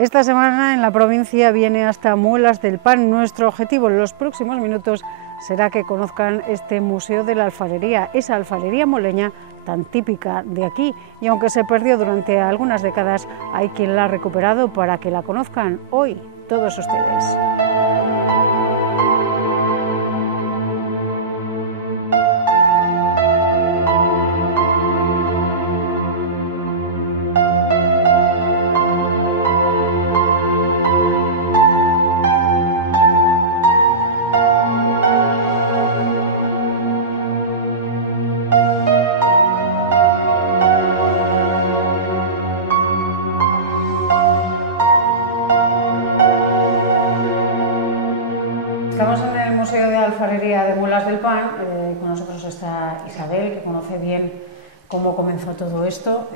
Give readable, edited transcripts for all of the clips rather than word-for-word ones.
Esta semana en la provincia viene hasta Muelas del Pan. Nuestro objetivo en los próximos minutos será que conozcan este Museo de la Alfarería, esa alfarería moleña tan típica de aquí, y aunque se perdió durante algunas décadas, hay quien la ha recuperado para que la conozcan hoy todos ustedes. Estamos en el Museo de Alfarería de Muelas del Pan. Con nosotros está Isabel, que conoce bien cómo comenzó todo esto.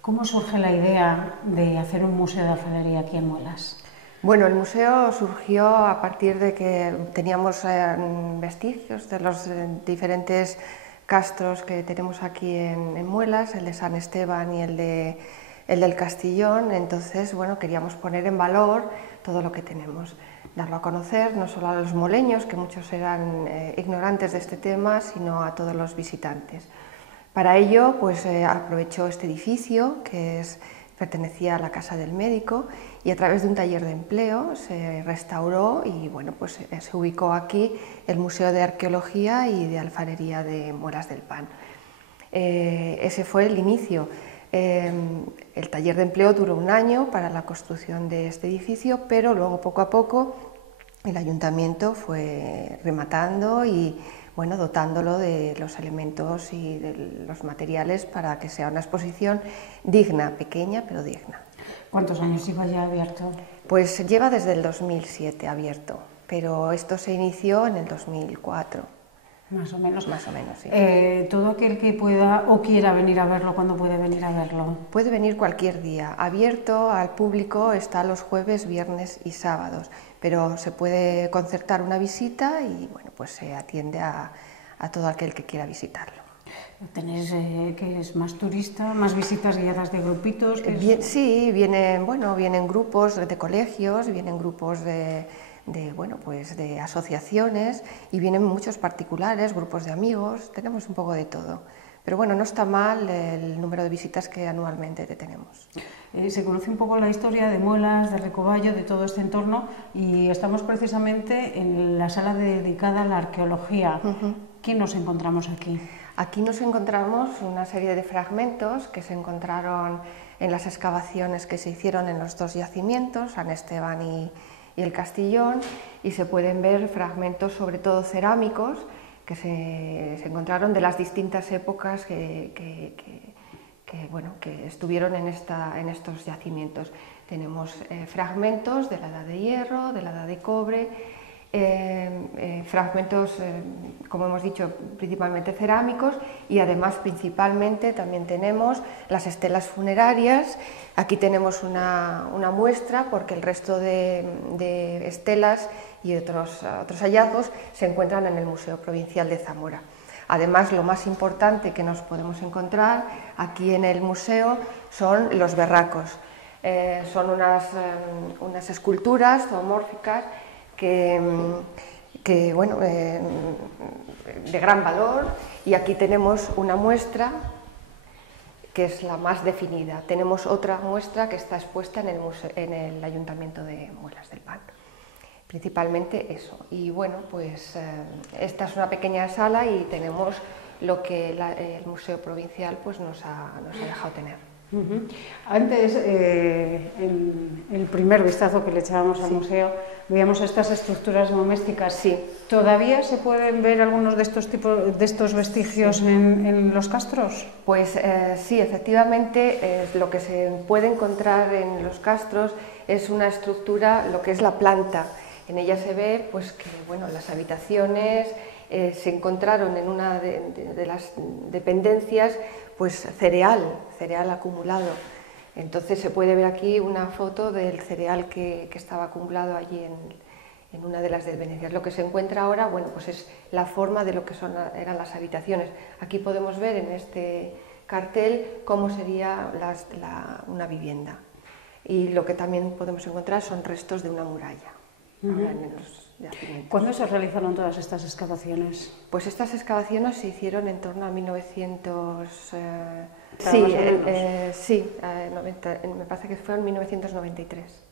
¿Cómo surge la idea de hacer un museo de alfarería aquí en Muelas? Bueno, el museo surgió a partir de que teníamos vestigios de los diferentes castros que tenemos aquí en Muelas, el de San Esteban y el del Castillón. Entonces, bueno, queríamos poner en valor todo lo que tenemos, darlo a conocer no solo a los moleños, que muchos eran ignorantes de este tema, sino a todos los visitantes. Para ello, pues aprovechó este edificio, que pertenecía a la Casa del Médico, y a través de un taller de empleo se restauró y bueno, pues se ubicó aquí el Museo de Arqueología y de Alfarería de Muelas del Pan. Ese fue el inicio. El taller de empleo duró un año para la construcción de este edificio, pero luego poco a poco el ayuntamiento fue rematando y bueno, dotándolo de los elementos y de los materiales para que sea una exposición digna, pequeña pero digna. ¿Cuántos años lleva ya abierto? Pues lleva desde el 2007 abierto, pero esto se inició en el 2004. Más o menos. Más o menos, sí. Todo aquel que pueda o quiera venir a verlo, ¿cuándo puede venir a verlo? Puede venir cualquier día. Abierto al público está los jueves, viernes y sábados, pero se puede concertar una visita y bueno, pues se atiende a todo aquel que quiera visitarlo. ¿Tenéis que es más turista, más visitas guiadas de grupitos? Sí, vienen grupos de colegios, vienen grupos de asociaciones y vienen muchos particulares, grupos de amigos, tenemos un poco de todo. Pero bueno, no está mal el número de visitas que anualmente tenemos. Se conoce un poco la historia de Muelas, de Recoballo, de todo este entorno, y estamos precisamente en la sala dedicada a la arqueología. ¿Qué nos encontramos aquí? Aquí nos encontramos una serie de fragmentos que se encontraron en las excavaciones que se hicieron en los dos yacimientos, San Esteban y el Castillón, y se pueden ver fragmentos sobre todo cerámicos que se encontraron de las distintas épocas que estuvieron en estos yacimientos. Tenemos fragmentos de la Edad de Hierro, de la Edad de Cobre, fragmentos, como hemos dicho, principalmente cerámicos, y además principalmente también tenemos las estelas funerarias. Aquí tenemos una muestra porque el resto de estelas y otros hallazgos se encuentran en el Museo Provincial de Zamora. Además, lo más importante que nos podemos encontrar aquí en el museo son los berracos. Son unas esculturas zoomórficas de gran valor, y aquí tenemos una muestra que es la más definida. Tenemos otra muestra que está expuesta en el Ayuntamiento de Muelas del Pan. Principalmente eso. Y bueno, pues esta es una pequeña sala y tenemos lo que el Museo Provincial pues, nos ha dejado tener. Antes, en el primer vistazo que le echábamos al museo, veíamos estas estructuras domésticas. Sí. ¿Todavía se pueden ver algunos de estos vestigios en los castros? Pues sí, efectivamente, lo que se puede encontrar en los castros es una estructura, lo que es la planta. En ella se ve pues, que las habitaciones se encontraron en una de las dependencias pues cereal acumulado. Entonces se puede ver aquí una foto del cereal que estaba acumulado allí en una de las dependencias. Lo que se encuentra ahora, bueno, pues es la forma de lo que eran las habitaciones. Aquí podemos ver en este cartel cómo sería una vivienda. y lo que también podemos encontrar son restos de una muralla. Ahora en los yacimientos. ¿Cuándo se realizaron todas estas excavaciones? Pues estas excavaciones se hicieron en torno a 1900... me parece que fue en 1993,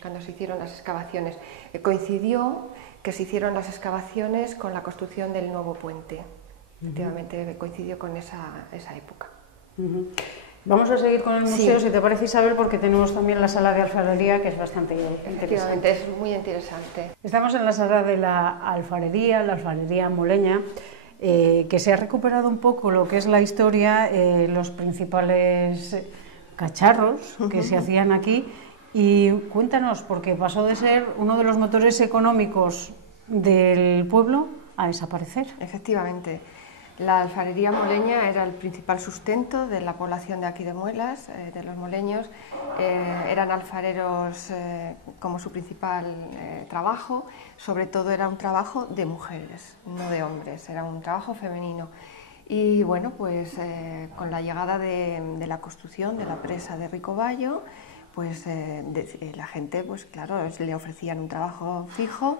cuando se hicieron las excavaciones. Coincidió que se hicieron las excavaciones con la construcción del nuevo puente. Efectivamente, coincidió con esa época. Vamos a seguir con el museo, si te parece, Isabel, porque tenemos también la sala de alfarería, que es bastante interesante. Es muy interesante. Estamos en la sala de la alfarería moleña, que se ha recuperado un poco lo que es la historia, los principales cacharros que se hacían aquí. Y cuéntanos, porque pasó de ser uno de los motores económicos del pueblo a desaparecer. Efectivamente. La alfarería moleña era el principal sustento de la población de aquí de Muelas, de los moleños. Eran alfareros como su principal trabajo, sobre todo era un trabajo de mujeres, no de hombres, era un trabajo femenino. Y bueno, pues con la llegada de la construcción de la presa de Ricobayo, pues la gente, pues claro, le ofrecían un trabajo fijo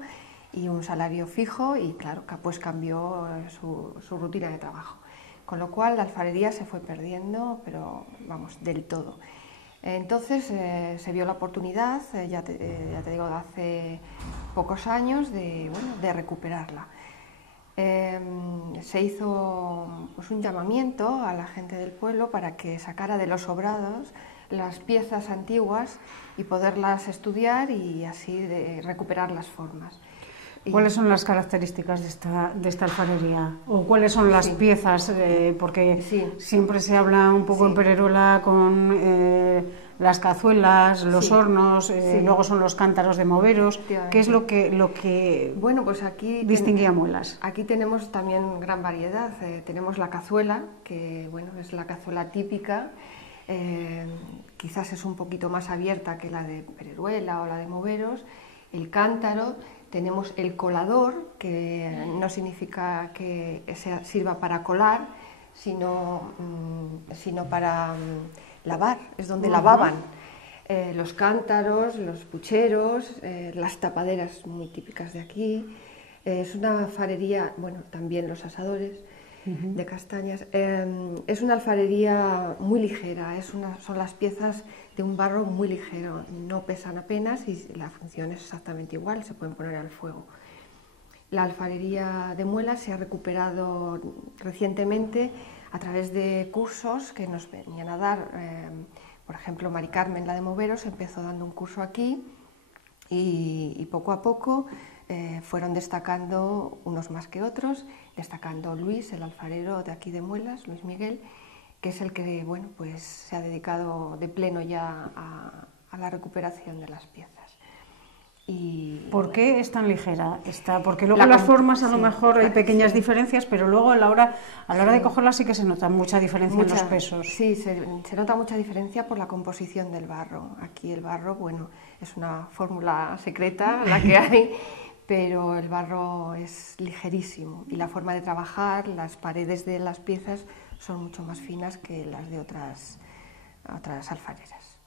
y un salario fijo, y claro, pues cambió su rutina de trabajo. Con lo cual la alfarería se fue perdiendo, pero vamos, del todo. Entonces se vio la oportunidad, ya te digo, hace pocos años, de recuperarla. Se hizo pues, un llamamiento a la gente del pueblo para que sacara de los sobrados las piezas antiguas y poderlas estudiar y así recuperar las formas. ¿Cuáles son las características de esta alfarería? ¿O cuáles son las piezas? Porque siempre se habla un poco en Pereruela con las cazuelas, los hornos, luego son los cántaros de moveros. ¿Qué es lo que bueno, pues aquí distinguía a Muelas? Aquí tenemos también gran variedad. Tenemos la cazuela, que bueno, es la cazuela típica. Quizás es un poquito más abierta que la de Pereruela o la de Moveros. El cántaro. Tenemos el colador, que no significa que sirva para colar, sino para lavar, es donde lavaban. Los cántaros, los pucheros, las tapaderas muy típicas de aquí. Es una alfarería, bueno, también los asadores de castañas. Es una alfarería muy ligera, son las piezas de un barro muy ligero, no pesan apenas y la función es exactamente igual, se pueden poner al fuego. La alfarería de Muelas se ha recuperado recientemente a través de cursos que nos venían a dar, por ejemplo, Mari Carmen, la de Moveros, empezó dando un curso aquí y poco a poco fueron destacando unos más que otros, destacando Luis, el alfarero de aquí de Muelas, Luis Miguel, que es el que bueno, pues, se ha dedicado de pleno ya a la recuperación de las piezas. ¿Por qué es tan ligera? Porque luego las formas a lo mejor hay pequeñas diferencias, pero luego a la hora de cogerlas sí que se nota mucha diferencia en los pesos. Sí, se nota mucha diferencia por la composición del barro. Aquí el barro, bueno, es una fórmula secreta la que hay, pero el barro es ligerísimo y la forma de trabajar, las paredes de las piezas son mucho más finas que las de otras alfareras.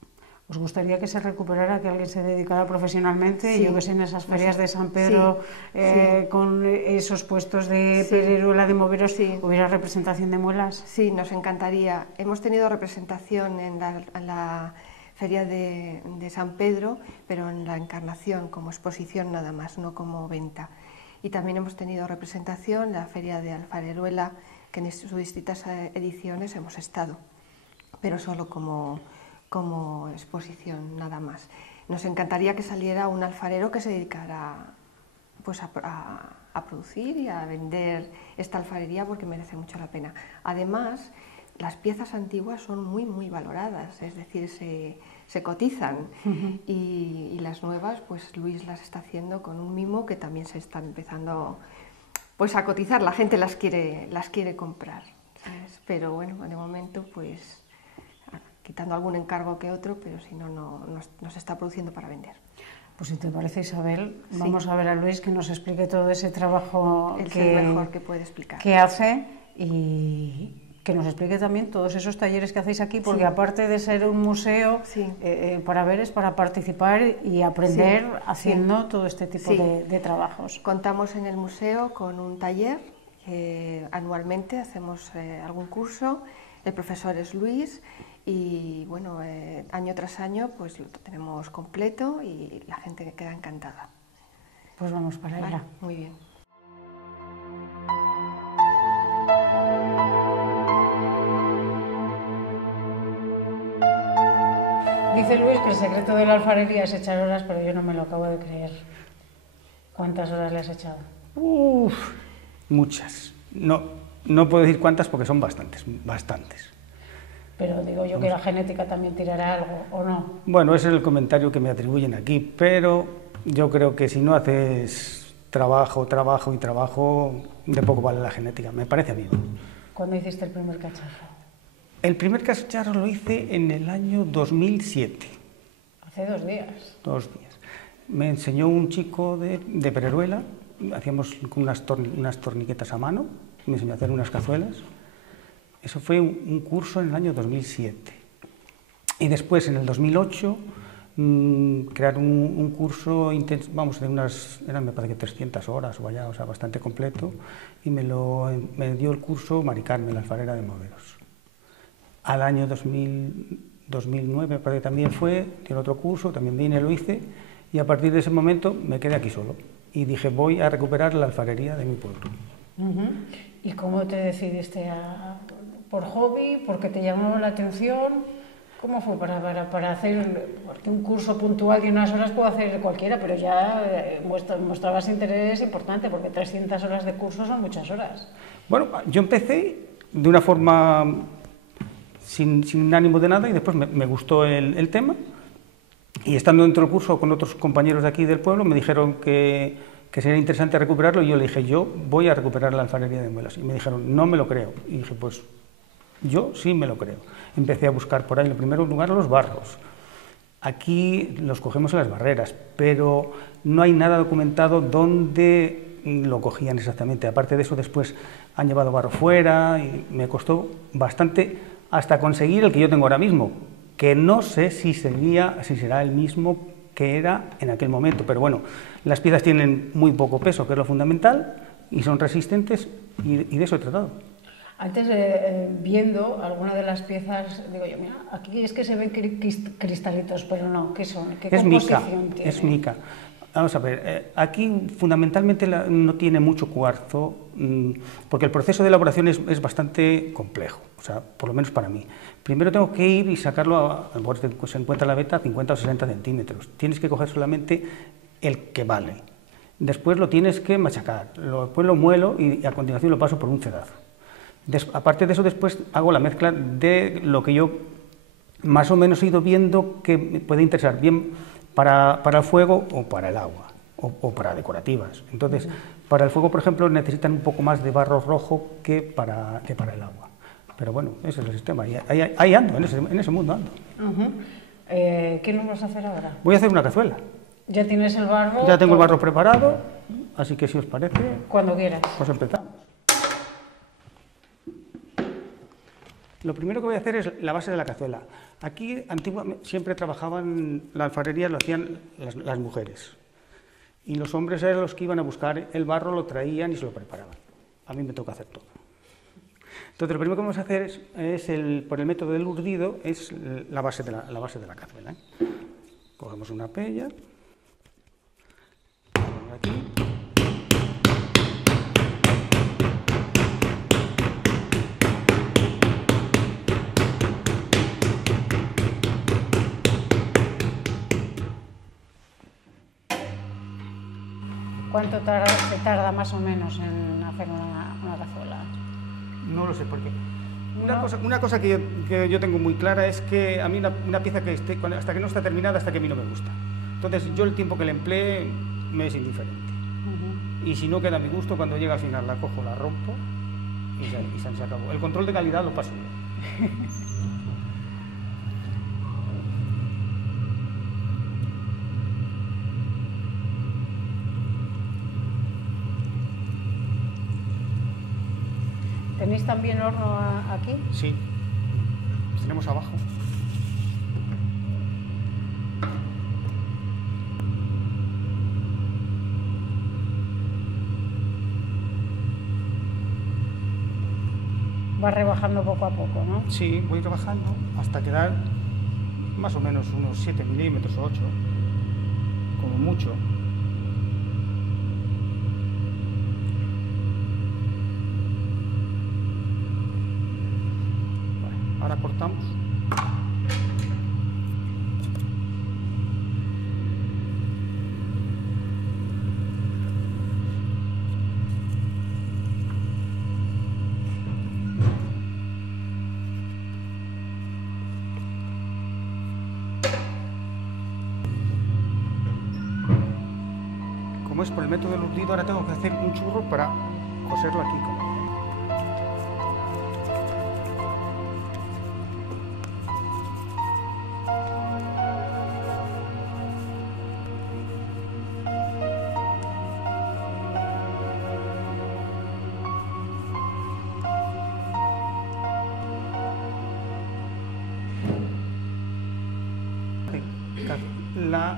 ¿Os gustaría que se recuperara, que alguien se dedicara profesionalmente? Yo que sé, en esas ferias de San Pedro, con esos puestos de Pereruela, de Moveros, ¿hubiera representación de Muelas? Sí, nos encantaría. Hemos tenido representación en la feria de San Pedro, pero en la Encarnación, como exposición nada más, no como venta. Y también hemos tenido representación en la feria de Alfareruela, que en sus distintas ediciones hemos estado, pero solo como exposición, nada más. Nos encantaría que saliera un alfarero que se dedicara pues, a producir y a vender esta alfarería, porque merece mucho la pena. Además, las piezas antiguas son muy, muy valoradas, es decir, se cotizan y las nuevas, pues Luis las está haciendo con un mimo que también se están empezando pues a cotizar, la gente las quiere comprar, ¿sabes? Pero bueno, de momento pues quitando algún encargo que otro, pero si no se está produciendo para vender. Pues si te parece, Isabel, vamos a ver a Luis que nos explique todo ese trabajo es el mejor que puede explicar. Que hace y que nos explique también todos esos talleres que hacéis aquí, porque aparte de ser un museo, para ver es para participar y aprender haciendo todo este tipo de trabajos. Contamos en el museo con un taller, anualmente hacemos algún curso, el profesor es Luis y bueno, año tras año pues lo tenemos completo y la gente queda encantada. Pues vamos para allá. Muy bien. Dice Luis que el secreto de la alfarería es echar horas, pero yo no me lo acabo de creer. ¿Cuántas horas le has echado? Muchas. No puedo decir cuántas porque son bastantes. Pero digo yo que la genética también tirará algo, ¿o no? Bueno, ese es el comentario que me atribuyen aquí, pero yo creo que si no haces trabajo, de poco vale la genética, me parece a mí. ¿Cuándo hiciste el primer cacharro? El primer cacharro lo hice en el año 2007. Hace 2 días. 2 días. Me enseñó un chico de Pereruela, hacíamos con unas torniquetas a mano, me enseñó a hacer unas cazuelas. Eso fue un curso en el año 2007. Y después, en el 2008, crearon un curso intenso, vamos, eran me parece que 300 horas o allá, o sea, bastante completo, y me dio el curso Mari Carmen, la alfarera de Moveros. Al año 2009, me parece que también fue, tiene otro curso, también vine, lo hice, y a partir de ese momento me quedé aquí solo. Y dije, voy a recuperar la alfarería de mi pueblo. ¿Y cómo te decidiste por hobby, porque te llamó la atención? ¿Cómo fue para hacer? Porque un curso puntual de unas horas puede hacer cualquiera, pero ya mostrabas interés importante, porque 300 horas de curso son muchas horas. Bueno, yo empecé de una forma sin ánimo de nada y después me gustó el tema, y estando dentro del curso con otros compañeros de aquí del pueblo me dijeron que sería interesante recuperarlo, y yo le dije, yo voy a recuperar la alfarería de Muelas, y me dijeron, no me lo creo, y dije, pues yo sí me lo creo. Empecé a buscar por ahí, en primer lugar, los barros. Aquí los cogemos en las barreras, pero no hay nada documentado dónde lo cogían exactamente. Aparte de eso, después han llevado barro fuera y me costó bastante hasta conseguir el que yo tengo ahora mismo, que no sé si será el mismo que era en aquel momento, pero bueno, las piezas tienen muy poco peso, que es lo fundamental, y son resistentes, y de eso he tratado. Antes, viendo alguna de las piezas, digo yo, mira, aquí es que se ven cristalitos, pero no, ¿qué son? ¿Qué composición tiene? Es mica. Vamos a ver, aquí fundamentalmente no tiene mucho cuarzo, porque el proceso de elaboración es bastante complejo, o sea, por lo menos para mí. Primero tengo que ir y sacarlo, se encuentra la veta a 50 o 60 centímetros. Tienes que coger solamente el que vale. Después lo tienes que machacar, después lo muelo y a continuación lo paso por un cedazo. Aparte de eso, después hago la mezcla de lo que yo más o menos he ido viendo que me puede interesar bien para el fuego o para el agua, o para decorativas. Entonces, para el fuego, por ejemplo, necesitan un poco más de barro rojo que para el agua. Pero bueno, ese es el sistema, y ahí ando, en ese mundo ando. ¿Qué nos vas a hacer ahora? Voy a hacer una cazuela. ¿Ya tienes el barro? Ya tengo el barro preparado, así que si os parece... Cuando quieras. Pues empezamos. Lo primero que voy a hacer es la base de la cazuela. Aquí antiguamente siempre trabajaban, la alfarería lo hacían las mujeres, y los hombres eran los que iban a buscar el barro, lo traían y se lo preparaban. A mí me toca hacer todo. Entonces, lo primero que vamos a hacer por el método del urdido, es la base de la cazuela. Cogemos una pella, ponemos aquí. ¿Cuánto se tarda más o menos en hacer una cazuela? No lo sé, porque una cosa que yo tengo muy clara es que a mí una pieza que esté, hasta que no está terminada, hasta que a mí no me gusta. Entonces, yo el tiempo que le emplee me es indiferente. Y si no queda a mi gusto, cuando llega al final la cojo, la rompo y se acabó. El control de calidad lo paso yo. ¿Tenéis también horno aquí? Sí, tenemos abajo. Va rebajando poco a poco, ¿no? Sí, voy rebajando hasta quedar más o menos unos 7 milímetros o 8, como mucho. Vale, ahora cortamos. Como es por el método del urdido, ahora tengo que hacer un churro para coserlo aquí.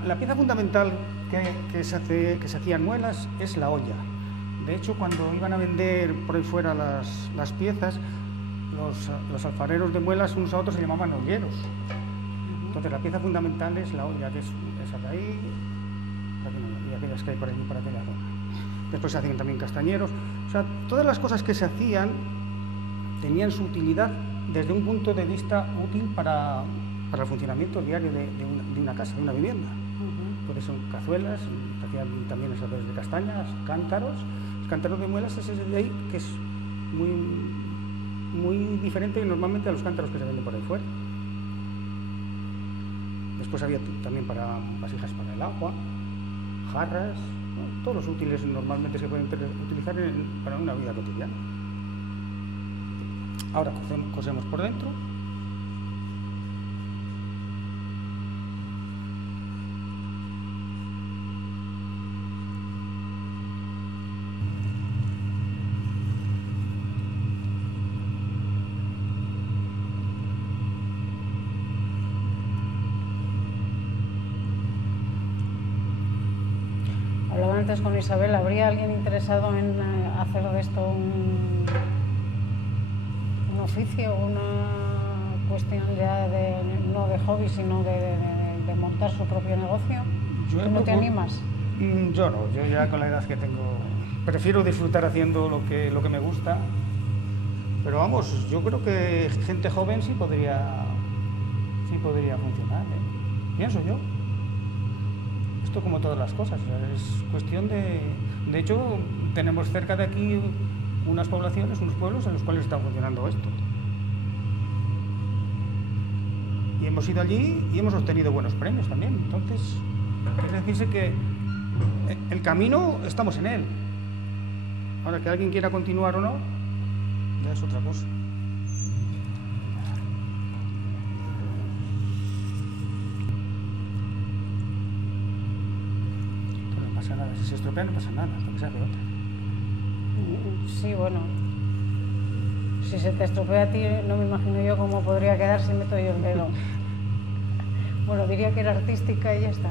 La pieza fundamental que se hacía en Muelas es la olla. De hecho, cuando iban a vender por ahí fuera las piezas, los alfareros de Muelas unos a otros se llamaban olleros. Entonces la pieza fundamental es la olla, que es esa de ahí, y aquellas que hay por allí, por aquella zona. Después se hacían también castañeros. O sea, todas las cosas que se hacían tenían su utilidad desde un punto de vista útil para el funcionamiento diario de una casa, de una vivienda. Porque son cazuelas, se hacían también esas de castañas, cántaros. Los cántaros de Muelas es ese de ahí, que es muy diferente normalmente a los cántaros que se venden por ahí fuera. Después había también para vasijas para el agua, jarras, ¿no? Todos los útiles normalmente se pueden utilizar para una vida cotidiana. Ahora cosemos por dentro. Hablaba antes con Isabel, ¿habría alguien interesado en hacer de esto un oficio, una cuestión ya no de hobby, sino de montar su propio negocio? ¿Tú no te animas? Yo no, yo ya con la edad que tengo prefiero disfrutar haciendo lo que me gusta, pero vamos, yo creo que gente joven sí podría funcionar, ¿eh? Pienso yo. Esto como todas las cosas, es cuestión de hecho, tenemos cerca de aquí unas poblaciones, unos pueblos en los cuales está funcionando esto. Y hemos ido allí y hemos obtenido buenos premios también. Entonces, quiere decirse que el camino estamos en él. Ahora, que alguien quiera continuar o no, ya es otra cosa. No pasa nada, si se estropea no pasa nada, hasta que se hace otra. Sí, bueno, si se te estropea a ti, no me imagino yo cómo podría quedar si meto yo el dedo. Bueno, diría que era artística y ya está.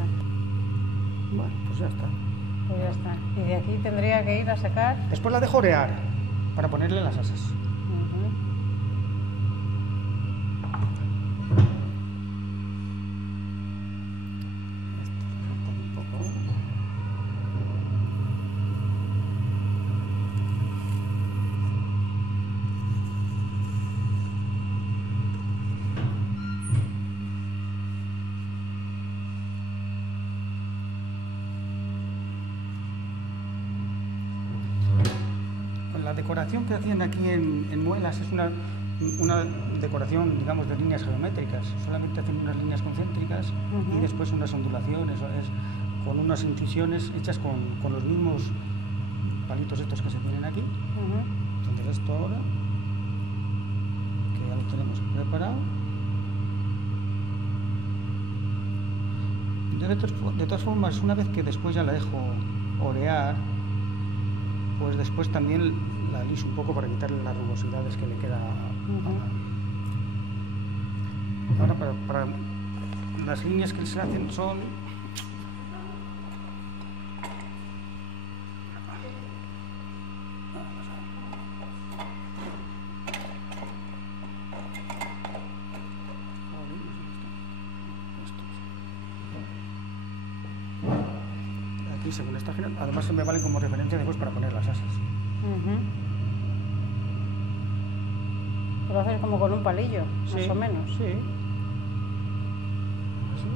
Bueno, pues ya está. Pues ya está. Y de aquí tendría que ir a sacar... Después la dejo orear para ponerle las asas. La decoración que hacían aquí en Muelas es una decoración, digamos, de líneas geométricas. Solamente hacen unas líneas concéntricas y después unas ondulaciones, con unas incisiones hechas con los mismos palitos estos que se tienen aquí. Entonces esto ahora, que ya lo tenemos preparado. De todas formas, una vez que después ya la dejo orear, pues después también la aliso un poco para quitarle las rugosidades que le queda. Ahora para las líneas que se hacen son aquí según esta gira, además se me valen como referencia después para poner las asas. Lo haces como con un palillo, Sí, más o menos. Sí. Así.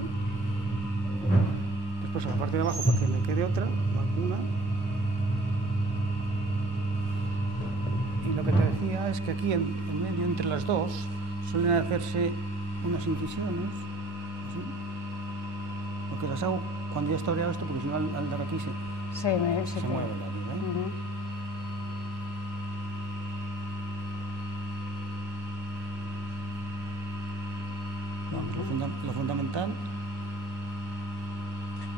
Después a la parte de abajo, para que me quede otra, una. Y lo que te decía es que aquí en medio entre las dos suelen hacerse unas incisiones, ¿sí? Porque las hago cuando ya está oreado esto, porque si no al dar aquí se mueve la vida, ¿eh? Vamos, lo fundamental.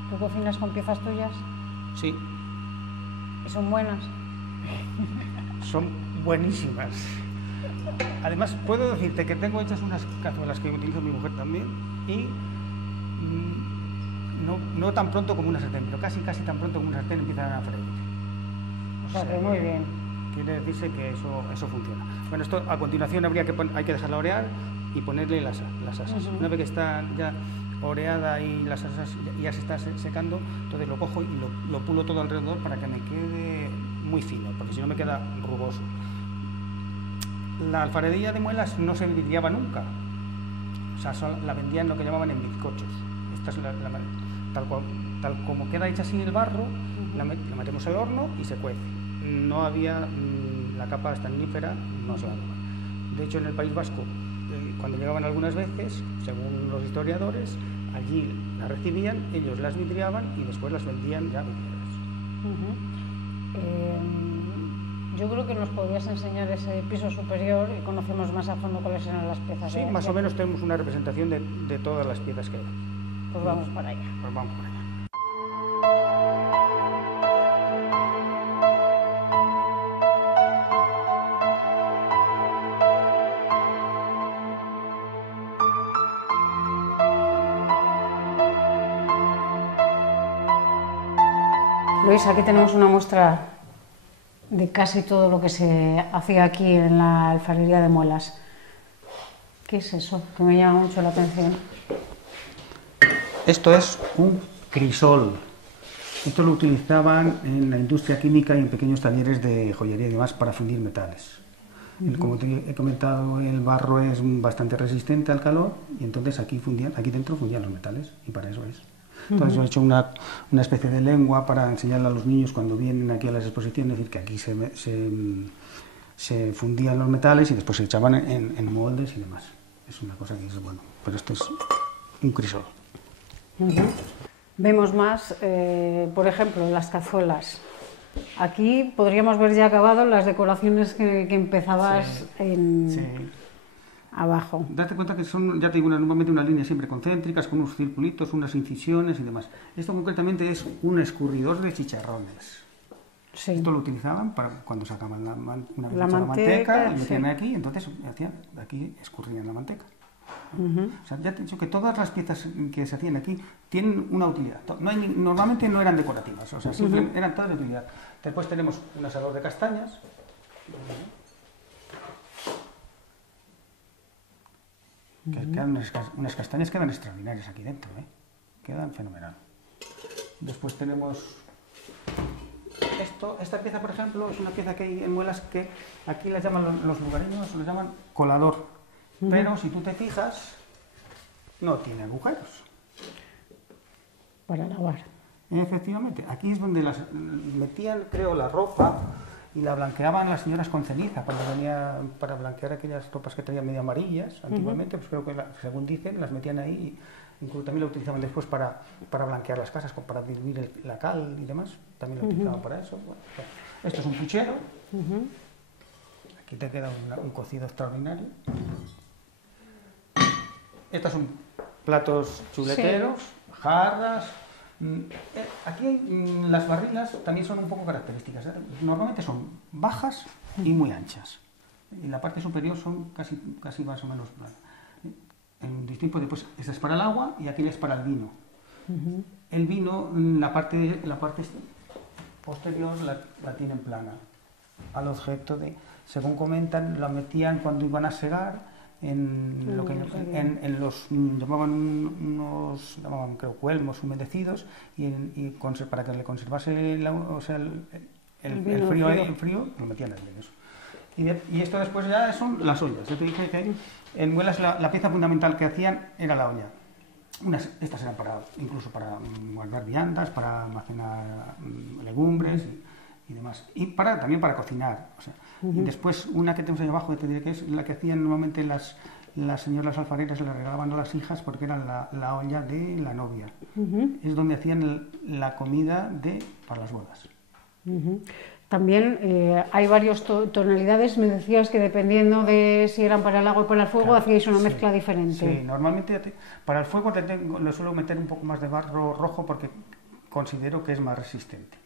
¿Tú cocinas con piezas tuyas? Sí, ¿Y son buenas? son buenísimas. Además, puedo decirte que tengo hechas unas cazuelas que utiliza mi mujer también y no tan pronto como una sartén, pero casi tan pronto como una sartén empiezan a freír. O sea que muy bien. Quiere decirse que eso funciona. Bueno, esto a continuación hay que dejarla orear y ponerle las asas. Una vez que está ya oreada y las asas ya se está secando, entonces lo cojo y lo pulo todo alrededor para que me quede muy fino, porque si no me queda rugoso. La alfarería de muelas no se vidriaba nunca, o sea, la vendían lo que llamaban en bizcochos. Esta es tal como queda hecha así el barro, la metemos al horno y se cuece. No había la capa estanífera, no se va a tomar. De hecho, en el País Vasco, cuando llegaban algunas veces, según los historiadores, allí las recibían, ellos las vidriaban y después las vendían ya vidriadas. Yo creo que nos podrías enseñar ese piso superior y conocemos más a fondo cuáles eran las piezas. Sí, más o menos tenemos una representación de todas las piezas que hay. Pues vamos para allá. Pues vamos para allá. Luis, aquí tenemos una muestra de casi todo lo que se hacía aquí en la alfarería de muelas. ¿Qué es eso? Que me llama mucho la atención. Esto es un crisol. Esto lo utilizaban en la industria química y en pequeños talleres de joyería y demás para fundir metales. Como te he comentado, el barro es bastante resistente al calor y entonces aquí dentro fundían los metales y para eso es. Entonces yo he hecho una especie de lengua para enseñarle a los niños cuando vienen aquí a las exposiciones, decir que aquí se fundían los metales y después se echaban en moldes y demás. Es una cosa que es bueno, pero esto es un crisol. Vemos más, por ejemplo, las cazuelas. Aquí podríamos ver ya acabado las decoraciones que empezabas abajo. Date cuenta que son, ya te digo, normalmente unas líneas siempre concéntricas, con unos circulitos, unas incisiones y demás. Esto concretamente es un escurridor de chicharrones. Sí. Esto lo utilizaban para cuando sacaban la manteca y metían aquí, entonces aquí escurrían la manteca. O sea, ya te he dicho que todas las piezas que se hacían aquí tienen una utilidad. Normalmente no eran decorativas, o sea, siempre eran todas de utilidad. Después tenemos un asador de castañas. Que quedan unas castañas quedan extraordinarias aquí dentro, quedan fenomenal. Después tenemos esta pieza, por ejemplo, es una pieza que hay en muelas que aquí las llaman los lugareños, las llaman colador, pero si tú te fijas, no tiene agujeros. Para lavar. Efectivamente, aquí es donde las metían, creo, la ropa y la blanqueaban las señoras con ceniza, cuando venía para blanquear aquellas ropas que traían medio amarillas antiguamente, pues creo que según dicen, las metían ahí, incluso también la utilizaban después para blanquear las casas, para diluir la cal y demás, también lo utilizaban para eso. Bueno, esto es un puchero, aquí te queda un cocido extraordinario. Estos son platos chuleteros, jarras, Aquí las barrilas también son un poco características. Normalmente son bajas y muy anchas. En la parte superior son casi más o menos planas. En distinto, pues esta es para el agua y aquí es para el vino. El vino, la parte posterior la tienen plana. Al objeto de, según comentan, la metían cuando iban a segar en los llamaban creo cuelmos humedecidos para que le conservase el frío lo metían ahí en eso. Y esto después ya son las ollas. Yo te dije que en Muelas la pieza fundamental que hacían era la olla. Estas eran incluso para guardar viandas, para almacenar legumbres y demás. Y también para cocinar. O sea, y después una que tenemos ahí abajo, que te diré que es la que hacían normalmente las señoras alfareras, le regalaban a las hijas porque era la olla de la novia. Es donde hacían la comida para las bodas. También hay varias tonalidades. Me decías que dependiendo de si eran para el agua o para el fuego, claro, hacíais una mezcla diferente. Sí, normalmente para el fuego le suelo meter un poco más de barro rojo porque considero que es más resistente.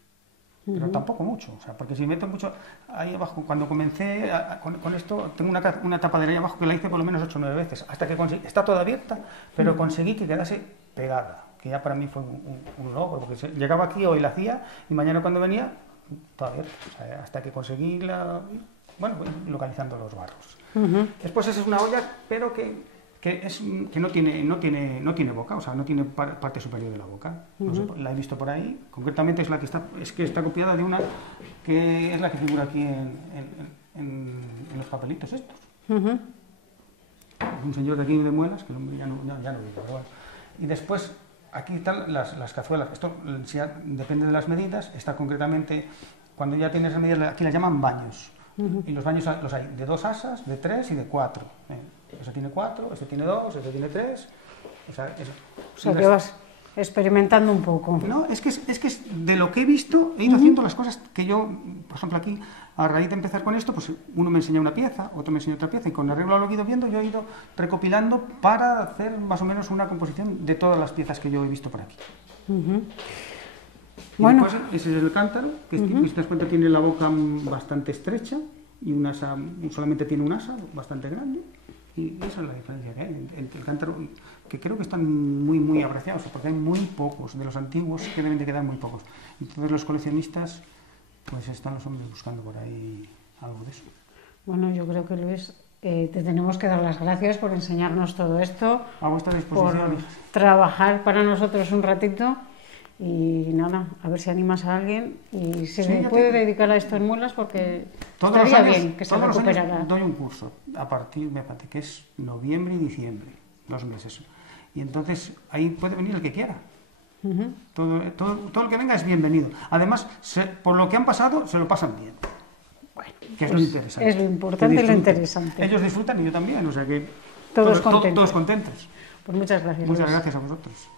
Pero tampoco mucho, o sea, porque si meto mucho ahí abajo, cuando comencé con esto, tengo una tapadera ahí abajo que la hice por lo menos 8 o 9 veces, hasta que conseguí, está toda abierta, pero conseguí que quedase pegada, que ya para mí fue un logro, porque llegaba aquí, hoy la hacía, y mañana cuando venía, toda abierta, o sea, hasta que conseguí voy localizando los barros. Después esa es una olla, pero que no tiene boca, o sea, no tiene parte superior de la boca. No sé, la he visto por ahí, concretamente es la que está copiada de una que es la que figura aquí en los papelitos estos. Un señor de aquí de Muelas, que ya no vive, pero bueno. Y después aquí están las cazuelas. Esto depende de las medidas, está concretamente, cuando ya tienes las medidas, aquí las llaman baños. Y los baños los hay de 2 asas, de 3 y de 4. Este tiene 4, este tiene 2, este tiene 3. O sea, que vas experimentando un poco. No, es que de lo que he visto, he ido haciendo las cosas que yo, por ejemplo, aquí, a raíz de empezar con esto, pues uno me enseña una pieza, otro me enseña otra pieza, y con arreglo a lo que he ido viendo, yo he ido recopilando para hacer más o menos una composición de todas las piezas que yo he visto por aquí. Y bueno, después, ese es el cántaro, que si te das cuenta tiene la boca bastante estrecha y solamente tiene un asa bastante grande, y esa es la diferencia que hay entre el cántaro, que creo que están muy apreciados, porque hay muy pocos, de los antiguos que deben de quedar muy pocos. Entonces los coleccionistas pues están los hombres buscando por ahí algo de eso. Bueno, yo creo que Luis, te tenemos que dar las gracias por enseñarnos todo esto, a vuestra disposición, por trabajar para nosotros un ratito. Y nada, a ver si animas a alguien y se le puede dedicar a esto en Muelas, porque estaría bien que se recuperara. Doy un curso a partir de que es noviembre y diciembre, 2 meses. Y entonces ahí puede venir el que quiera. Todo el que venga es bienvenido. Además, por lo que han pasado, se lo pasan bien. Bueno, que es lo interesante. Es lo importante y lo interesante. Ellos disfrutan y yo también, o sea que todos contentos. Todos contentos. Pues muchas gracias. Muchas gracias a vosotros.